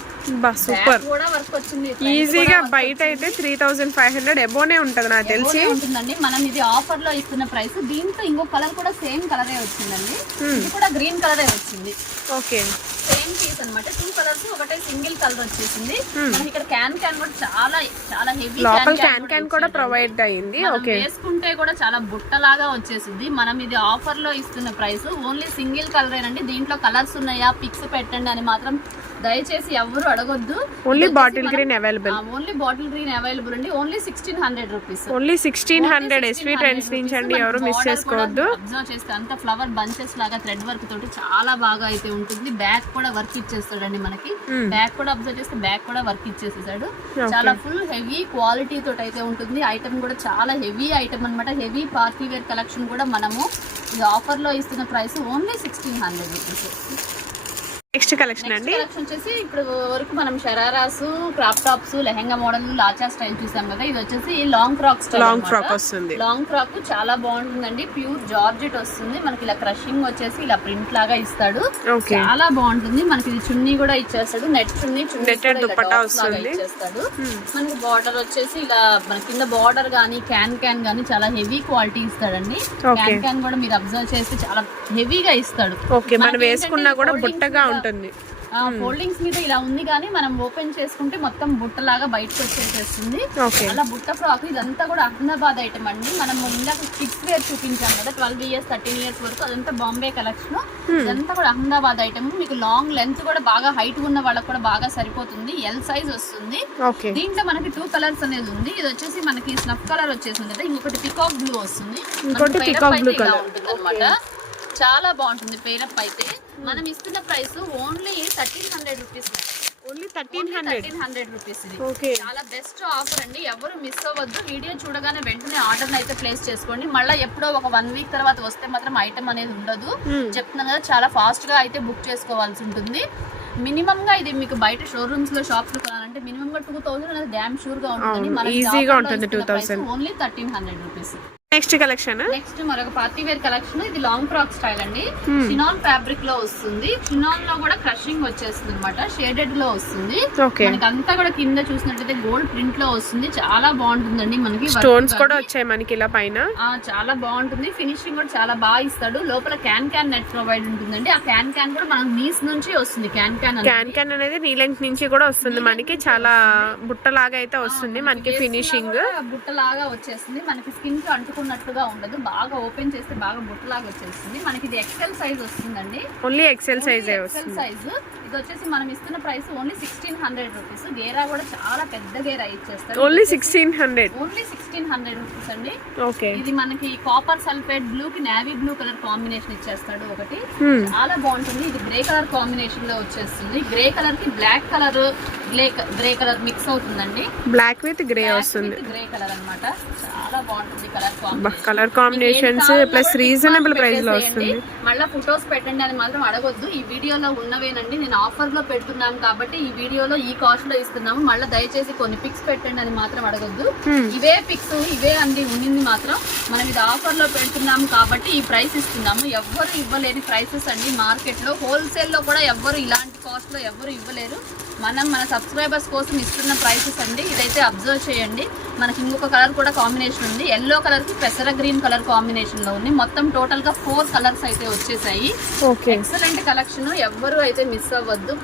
బా సూపర్ కూడా వర్క్ వచ్చింది ఈజీగా బయట అయితే త్రీ థౌజండ్ ఫైవ్ హండ్రెడ్ ఎబోనే ఉంటుంది నాకు తెలిసి. ఉంటుందండి మనం ఇది ఆఫర్లో ఇస్తున్న ప్రైస్ దీంతో ఇంకో కలర్ కూడా సేమ్ కలరే వచ్చిందండి. ఇది కూడా గ్రీన్ కలరే వచ్చింది. ఓకే సేమ్ పీస్ అన్నమాట. టూ కలర్స్ ఒకటే సింగిల్ కలర్ వచ్చేసింది. మనకి ఇక్కడ క్యాన్ క్యాన్ కూడా చాలా చాలా హెవీ లోపల క్యాన్ క్యాన్ కూడా ప్రొవైడ్ అయింది. ఓకే వేసుకుంటే కూడా చాలా బుట్టలాగా వచ్చేసింది. మనం ఇది ఆఫర్లో ఇస్తున్న ప్రైస్ ఓన్లీ సింగిల్ కలర్ అండి దీంట్లో కలర్స్ ఉన్నాయా? పిక్స్ పెట్టండి అని మాత్రం దయచేసి ఎవరు అడగొద్దు. Only bottle green available only bottle green available అండి. Only sixteen hundred rupees only sixteen hundred SV trends నుంచి అండి ఎవరు మిస్ చేసుకోవద్దు. అబ్జర్వ్ చేస్తే అంత ఫ్లవర్ బంచెస్ లాగా థ్రెడ్ వర్క్ తోటి చాలా బాగా అయితే ఉంటుంది. బ్యాక్ కూడా వర్క్ ఇచ్చేస్తాడండి మనకి. బ్యాక్ కూడా అబ్జర్వ్ చేస్తే బ్యాక్ కూడా వర్క్ ఇచ్చేసేసాడు. చాలా ఫుల్ హెవీ క్వాలిటీ తోటి అయితే ఉంటుంది. ఐటమ్ కూడా చాలా హెవీ ఐటమ్ అన్నమాట. హెవీ పార్టీ వేర్ కలెక్షన్ కూడా మనము ఈ ఆఫర్లో ఇస్తున్న price only sixteen hundred rupees next collection అండి. కలెక్షన్ వచ్చేసి ఇప్పుడు వరకు మనం shararas crop tops lehenga model lacha style చూసాం కదా. ఇది వచ్చేసి long frock style long frock వస్తుంది. లాంగ్ ఫ్రాక్ చాలా బాగుంటుందండి. ప్యూర్ జార్జెట్ వస్తుంది. మనకి ఇలా క్రషింగ్ వచ్చేసి ఇలా ప్రింట్ లాగా ఇస్తాడు. చాలా బాగుంటుంది. మనకి ఇది చున్నీ కూడా ఇచ్చేస్తాడు. నెట్ చున్నీ దుపట్టా లాగా వస్తుంది. ఇచ్చేస్తాడు. మనకి బార్డర్ వచ్చేసి ఇలా మన కింద బార్డర్ గానీ క్యాన్ క్యాన్ గానీ చాలా హెవీ క్వాలిటీ ఇస్తాడండి. క్యాన్ క్యాన్ కూడా మీరు అబ్జర్వ్ చేస్తే చాలా హెవీగా ఇస్తాడు. ఓకే మనం వేసుకున్నా కూడా బుట్టగా మీద- ఉంటుంది ఫోల్డింగ్స్ మీద ఇలా ఉంది కానీ మనం ఓపెన్ చేసుకుంటే మొత్తం బుట్టలాగా బయటకు వచ్చేసేస్తుంది. అలా బుట్ట ఫ్రాక్ ఇదంతా కూడా అహ్మదాబాద్ ఐటమ్ అండి. మనం ఇందాక కిడ్స్ వేర్ చూపించాం కదా ట్వెల్వ్ ఇయర్స్ థర్టీన్ ఇయర్స్ వరకు అదంతా బాంబే కలెక్షన్ ఇదంతా కూడా అహ్మదాబాద్ ఐటమ్ మీకు లాంగ్ లెంత్ కూడా బాగా హైట్ ఉన్న వాళ్ళకి కూడా బాగా సరిపోతుంది. ఎల్ సైజ్ వస్తుంది. దీంట్లో మనకి టూ కలర్స్ అనేది ఉంది. ఇది వచ్చేసి మనకి స్నఫ్ కలర్ వచ్చేసింది కదా ఇంకొకటి పికాక్ బ్లూ వస్తుంది. ఉంటుంది చాలా బాగుంటుంది పేరప్ అయితే మనం ఇస్తున్న price only thirteen hundred rupees only thirteen hundred. Thirteen hundred rupees ఇది. ఓకే. చాలా బెస్ట్ ఆఫర్ అండి. ఎవరు మిస్ అవ్వద్దు. వీడియో చూడగానే వెంటనే ఆర్డర్ అయితే ప్లేస్ చేసుకోండి. మళ్ళీ ఎప్పుడో ఒక వన్ వీక్ తర్వాత వస్తే మాత్రం ఐటమ్ అనేది ఉండదు. చెప్తున్నాను కదా చాలా ఫాస్ట్గా అయితే బుక్ చేసుకోవాల్సి ఉంటుంది. మినిమం గా ఇది మీకు బయట షోరూమ్స్లో షాప్స్లో కొనాలంటే మినిమం గా టూ థౌసండ్ అనేది డ్యామ్ షూర్గా ఉంటుంది. అవును, easy గా ఉంటుంది 2000. Only thirteen hundred rupees. Next collection next మరొక పార్టీ వేర్ కలెక్షన్ ఇది లాంగ్ ఫ్రాక్ స్టైల్ అండి. చినాన్ ఫ్యాబ్రిక్లో వస్తుంది. చినాన్లో కూడా క్రషింగ్ వచ్చేస్తుంది అనమాట షేడెడ్లో వస్తుంది. మనకి అంతా కూడా కింద చూసినట్టయితే గోల్డ్ ప్రింట్లో వస్తుంది. చాలా బాగుంటుందండి మనకి స్టోన్స్. కూడా వచ్చాయి మనకి ఇలా పైన? చాలా బాగుంటుంది. ఫినిషింగ్ కూడా చాలా బాగా ఇస్తాడు. లోపల క్యాన్ క్యాన్ నెట్ ప్రొవైడ్ ఉంటుందండి. ఆ క్యాన్ క్యాన్ కూడా మనకు నీస్ నుంచి వస్తుంది. క్యాన్ క్యాన్ క్యాన్ క్యాన్ అనేది నీ లెంగ్త్ నుంచి కూడా వస్తుంది మనకి. చాలా బుట్టలాగా అయితే వస్తుంది మనకి ఫినిషింగ్ బుట్టలాగా వచ్చేస్తుంది. మనకి స్కిన్కి అంటుకున్నట్లుగా ఉండదు. బాగా ఓపెన్ చేస్తే బాగా బుట్టలాగా వచ్చేస్తుంది. మనకి ఇది ఎక్సెల్ సైజ్ వస్తుందండి. ఓన్లీ ఎక్సెల్ సైజే ఎక్సెల్ వస్తుంది. సైజ్ ఇది వచ్చేసి మనం ఇస్తున్న price only sixteen hundred rupees. గేరా కూడా చాలా పెద్ద గేరా ఇచ్చేస్తారు. Only sixteen hundred. Only sixteen hundred rupees అండి. ఓకే. ఇది మనకి కాపర్ సల్ఫేట్ బ్లూ కి నావీ బ్లూ కలర్ కాంబినేషన్ ఇచ్చేస్తాడు ఒకటి. Hmm. చాలా బాగుంటుంది. ఇది గ్రే కలర్ కాంబినేషన్లో వచ్చేస్తుంది. గ్రే కలర్కి black colour grey grey colour mix అవుతుందండి. బ్లాక్ విత్ గ్రే వస్తుంది. గ్రే కలర్ అన్నమాట. చాలా బాగుంటుంది colour combination colour combinations plus reasonable ప్రైస్లో వస్తుంది. మళ్ళీ ఫొటోస్ పెట్టండి అని మాత్రం అడగొద్దు. ఈ వీడియోలో ఉన్నవేనండి. నేను ఆఫర్లో పెడుతున్నాం కాబట్టి ఈ వీడియోలో ఈ కాస్ట్లో ఇస్తున్నాము. మళ్ళీ దయచేసి కొన్ని పిక్స్ పెట్టండి అని మాత్రం అడగొద్దు. ఇవే పిక్స్ ఇవే అండి ఉండింది మాత్రం. మనం ఇది ఆఫర్లో పెడుతున్నాము కాబట్టి ఈ ప్రైస్ ఇస్తున్నాము. ఎవ్వరు ఇవ్వలేని ప్రైసెస్ అండి. మార్కెట్లో హోల్సేల్లో కూడా ఎవ్వరు ఇలాంటి కాస్ట్లో ఎవ్వరు ఇవ్వలేరు. మనం మన సబ్స్క్రైబర్స్ కోసం ఇస్తున్న ప్రైసెస్ అండి. ఇదైతే అబ్జర్వ్ చేయండి. మనకి ఇంకొక కలర్ కూడా కాంబినేషన్ ఉంది. ఎల్లో కలర్కి పెసర గ్రీన్ కలర్ కాంబినేషన్లో ఉంది. మొత్తం టోటల్గా ఫోర్ కలర్స్ అయితే వచ్చేసాయి. ఓకే ఎక్సలెంట్ కలెక్షన్ ఎవ్వరు అయితే మిస్ అవ్వద్దు.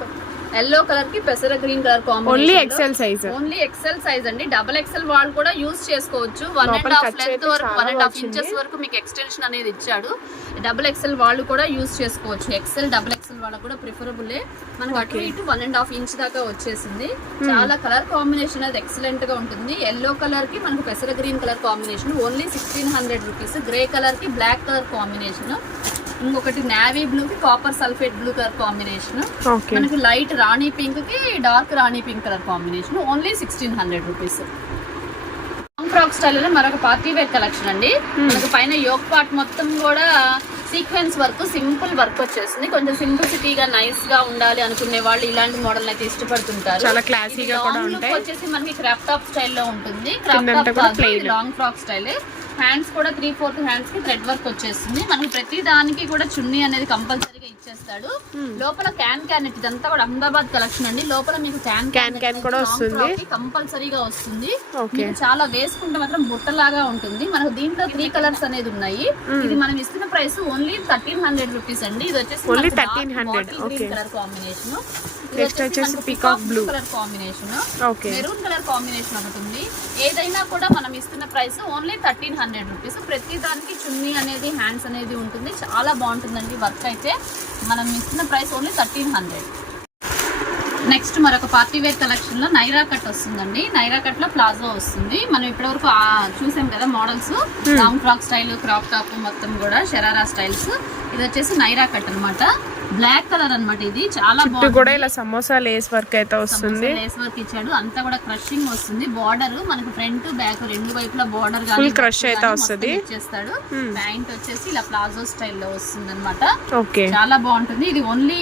ఎల్లో కలర్కి పెసర green colour only combination XL size only XL size అండి. డబల్ ఎక్సెల్ వాళ్ళు కూడా యూస్ చేసుకోవచ్చు. వన్ అండ్ హాఫ్ లెంత్ వరకు వన్ అండ్ హాఫ్. ఇంచెస్ వరకు మీకు ఎక్స్టెన్షన్ అనేది ఇచ్చాడు. డబుల్ ఎక్సెల్ వాళ్ళు కూడా యూస్ చేసుకోవచ్చు. ఎక్సెల్ డబుల్ ఎక్సెల్ వాళ్ళకు కూడా ప్రిఫరబుల్ మనకు అటు ఇటు వన్ అండ్ హాఫ్ ఇంచ్ దాకా వచ్చేసింది. చాలా కలర్ కాంబినేషన్ అది ఎక్సలెంట్గా ఉంటుంది. ఎల్లో కలర్కి మనకు పెసర green colour combination. Only sixteen hundred rupees grey కలర్కి బ్లాక్ కలర్ కాంబినేషన్. ఇంకొకటి నావీ బ్లూ కి copper sulphate blue colour combination మనకి లైట్ రాణి పింక్కి dark rani pink colour combination only sixteen hundred rupees long frock స్టైల్లో మరొక పార్టీ వేర్ కలెక్షన్ అండి. మనకు పైన యోగ్ పార్ట్ మొత్తం కూడా సీక్వెన్స్ వర్క్ సింపుల్ వర్క్ వచ్చేసింది కొంచెం సింప్లిసిటీగా నైస్గా ఉండాలి అనుకునే వాళ్ళు ఇలాంటి మోడల్ అయితే ఇష్టపడుతుంటారు. చాలా క్లాసీగా కూడా లాంగ్ లుక్ ఉంటాయి. వచ్చేసి మనకి క్రాప్ టాప్ స్టైల్లో ఉంటుంది. Crop top long frock style hands కూడా త్రీ ఫోర్త్ హ్యాండ్స్కి థ్రెడ్ వర్క్ వచ్చేస్తుంది. మనకి ప్రతి దానికి కూడా చున్నీ అనేది కంపల్సరీగా ఇచ్చేస్తాడు. లోపల క్యాన్ క్యాన్ ఇదంతా కూడా అహ్మదాబాద్ కలెక్షన్ అండి. లోపల మీకు క్యాన్ Can can కూడా వస్తుంది. కంపల్సరీగా వస్తుంది. చాలా వేసుకుంటే మాత్రం బుట్టలాగా ఉంటుంది. మనకు దీంట్లో త్రీ కలర్స్ అనేది ఉన్నాయి. ఇది మనం ఇస్తున్న price only thirteen hundred rupees అండి. ఇది వచ్చేసి Only 1300, okay. Colour combination. Next వచ్చేసి peacock blue. Colour combination okay maroon colour combination ఒకటి ఉంది. ఏదైనా కూడా మనం ఇస్తున్న price only thirteen hundred rupees ప్రతి దానికి చున్నీ అనేది హ్యాండ్స్ అనేది ఉంటుంది. చాలా బాగుంటుందండి వర్క్ అయితే. మనం ఇస్తున్న price only thirteen hundred next మరొక పార్టీ వేర్ కలెక్షన్లో నైరా కట్ వస్తుందండి. నైరా కట్లో ప్లాజో వస్తుంది. మనం ఇప్పటివరకు చూసాం కదా models long frock style crop top మొత్తం కూడా షరారా స్టైల్స్ ఇది వచ్చేసి నైరా కట్ అన్నమాట. బ్లాక్ కలర్ అన్నమాట ఇది. చాలా బాగుంది. కూడా ఇలా సమోసా లేస్ వర్క్ అయితే వస్తుంది. లేస్ వర్క్ ఇచ్చాడు. అంతా కూడా క్రషింగ్ వస్తుంది. బార్డర్ మనకి ఫ్రంట్ బ్యాక్ రెండు వైపులా బార్డర్ Full crush అయితే వస్తది. ఇచ్చేస్తాడు. ప్యాంట్ వచ్చేసి ఇలా ప్లాజో స్టైల్లో వస్తుంది అనమాట ఓకే చాలా బాగుంటుంది. ఇది only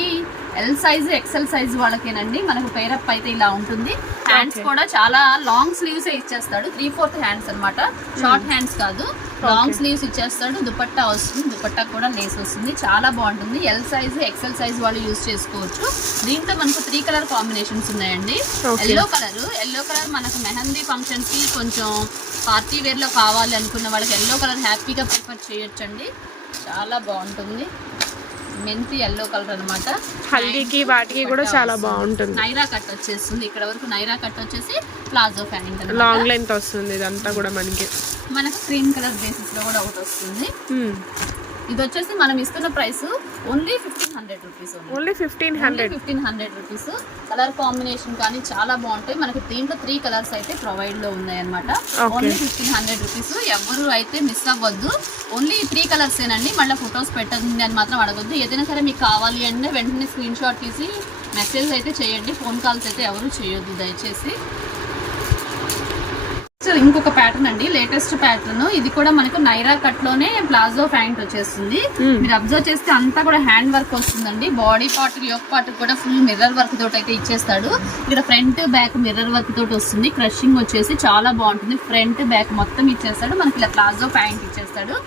L size XL size వాళ్ళకేనండి. మనకు పేరప్ అయితే ఇలా ఉంటుంది. హ్యాండ్స్ కూడా చాలా లాంగ్ స్లీవ్స్ ఇచ్చేస్తాడు. త్రీ ఫోర్త్ హ్యాండ్స్ అన్నమాట షార్ట్ హ్యాండ్స్ కాదు. లాంగ్ స్లీవ్స్ ఇచ్చేస్తాడు. దుపట్టా వస్తుంది. దుపట్టా కూడా లేస్ వస్తుంది. చాలా బాగుంటుంది. ఎల్ సైజ్ ఎక్సెల్ సైజ్ వాళ్ళు యూస్ చేసుకోవచ్చు. దీంట్లో మనకు త్రీ కలర్ కాంబినేషన్స్ ఉన్నాయండి. ఎల్లో కలర్ ఎల్లో కలర్ మనకు మెహందీ ఫంక్షన్కి కొంచెం పార్టీ వేర్లో కావాలి అనుకున్న వాళ్ళకి ఎల్లో కలర్ హ్యాపీగా ప్రిఫర్ చేయొచ్చండి. చాలా బాగుంటుంది. మెంతి ఎల్లో కలర్ అన్నమాట. హల్దీకి వాటికి కూడా చాలా బాగుంటుంది. నైరా కట్ వచ్చేస్తుంది. ఇక్కడ వరకు నైరా కట్ వచ్చేసి ప్లాజో ప్యాంట్ లాంగ్ లెంత్ వస్తుంది. ఇదంతా కూడా మనకి. మనకు క్రీమ్ కలర్ బేసిస్లో కూడా ఒకటి వస్తుంది. Hmm. ఇది వచ్చేసి మనం ఇస్తున్న price only fifteen hundred rupees only. Fifteen hundred. Fifteen hundred rupees. Colour combination కానీ చాలా బాగుంటాయి. మనకి దీంట్లో త్రీ కలర్స్ అయితే ప్రొవైడ్లో ఉన్నాయి అనమాట. Only fifteen hundred rupees. ఎవరు అయితే మిస్ అవ్వద్దు. ఓన్లీ త్రీ కలర్స్ ఏనండి. మళ్ళీ ఫొటోస్ పెట్టండి అని మాత్రం అడగొద్దు. ఏదైనా సరే మీకు కావాలి అంటే వెంటనే స్క్రీన్ షాట్ తీసి మెసేజ్ అయితే చేయండి. ఫోన్ కాల్స్ అయితే ఎవరు చేయొద్దు దయచేసి. ఇంకొక ప్యాటర్న్ అండి లేటెస్ట్ ప్యాటర్న్ ఇది కూడా మనకు నైరా కట్లోనే ప్లాజో ప్యాంట్ వచ్చేస్తుంది మీరు అబ్జర్వ్ చేస్తే అంతా కూడా హ్యాండ్ వర్క్ వస్తుందండి. బాడీ పార్ట్ యోక్ పార్ట్ కూడా ఫుల్ మిర్రర్ వర్క్ తోటి అయితే ఇచ్చేస్తాడు. ఇక్కడ ఫ్రంట్ బ్యాక్ మిర్రర్ వర్క్ తోటి వస్తుంది. క్రషింగ్ వచ్చేసి చాలా బాగుంటుంది. ఫ్రంట్ బ్యాక్ మొత్తం ఇచ్చేస్తాడు. మనకి ఇలా ప్లాజో ప్యాంట్ ఇచ్చేస్తాడు.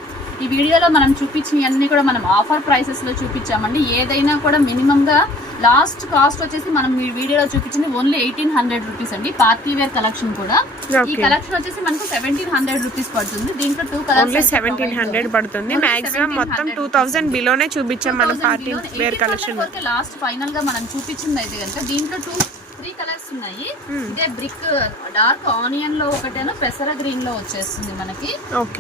ఈ వీడియోలో మనం చూపించినవన్నీ కూడా మనం ఆఫర్ ప్రైసెస్లో చూపించామండి. ఏదైనా కూడా మినిమం గా లాస్ట్ కాస్ట్ వచ్చేసి మనం ఈ వీడియోలో చూపించింది ఓన్లీ ఎయిటీన్ హండ్రెడ్ రూపీస్ అండి. పార్టీ వేర్ కలెక్షన్ కూడా. ఈ. కలెక్షన్ వచ్చేసి మనకు సెవెంటీన్ హండ్రెడ్ రూపీస్ పడుతుంది. దీంట్లో టూ ఓన్లీ సెవెంటీన్ హండ్రెడ్ పడుతుంది. మాక్సిమం మొత్తం టూ థౌసండ్ బిలోనే చూపించాం మనం పార్టీ వేర్ కలెక్షన్ లాస్ట్ ఫైనల్గా మనం చూపించింది అయితే కనుక దీంట్లో టూ త్రీ కలర్స్ ఉన్నాయి. ఇదే బ్రిక్ డార్క్ ఆనియన్లో ఒకటేనో పెసర గ్రీన్లో వచ్చేస్తుంది మనకి.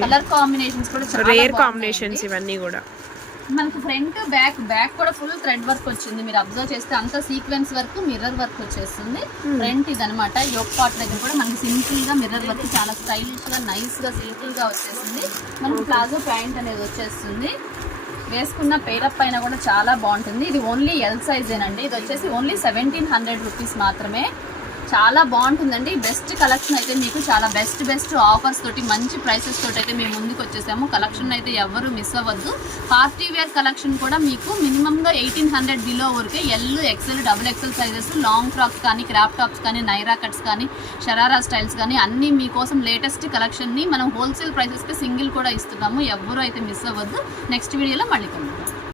కలర్ కాంబినేషన్స్ కూడా రేర్. కాంబినేషన్స్ ఇవన్నీ కూడా. మనకు ఫ్రంట్ బ్యాక్ బ్యాక్ కూడా ఫుల్ థ్రెడ్ వర్క్ వచ్చింది. మీరు అబ్జర్వ్ చేస్తే అంతా సీక్వెన్స్ వర్క్ మిర్రర్ వర్క్ వచ్చేస్తుంది. ఫ్రంట్ ఇదనమాట యోక్ పార్ట్ దగ్గర కూడా మనకి సింపుల్గా మిర్రర్ వర్క్ చాలా స్టైలిష్గా నైస్గా సింపుల్గా వచ్చేసింది మనకు ప్లాజో ప్యాంట్ అనేది వచ్చేస్తుంది. వేసుకున్న పేరప్ పైన కూడా చాలా బాగుంటుంది. ఇది ఓన్లీ ఎల్ సైజేనండి ఇది వచ్చేసి ఓన్లీ సెవెంటీన్ హండ్రెడ్ రూపీస్ మాత్రమే. చాలా బాగుంటుందండి. బెస్ట్ కలెక్షన్ అయితే మీకు చాలా బెస్ట్ బెస్ట్ ఆఫర్స్ తోటి మంచి ప్రైసెస్ తోటి అయితే మేము ముందుకు వచ్చేసాము. కలెక్షన్ అయితే ఎవరు మిస్ అవ్వద్దు. పార్టీ వేర్ కలెక్షన్ కూడా మీకు మినిమంగా ఎయిటీన్ హండ్రెడ్ బిలో వరకే L XL double XL sizes long frocks కానీ క్రాప్ టాప్స్ కానీ నైరా కట్స్ కానీ షరారా స్టైల్స్ కానీ అన్నీ మీకోసం లేటెస్ట్ కలెక్షన్ని మనం హోల్సేల్ ప్రైసెస్కి సింగిల్ కూడా ఇస్తున్నాము. ఎవరు అయితే మిస్ అవ్వద్దు. నెక్స్ట్ వీడియోలో మళ్ళీ కలుగుతాం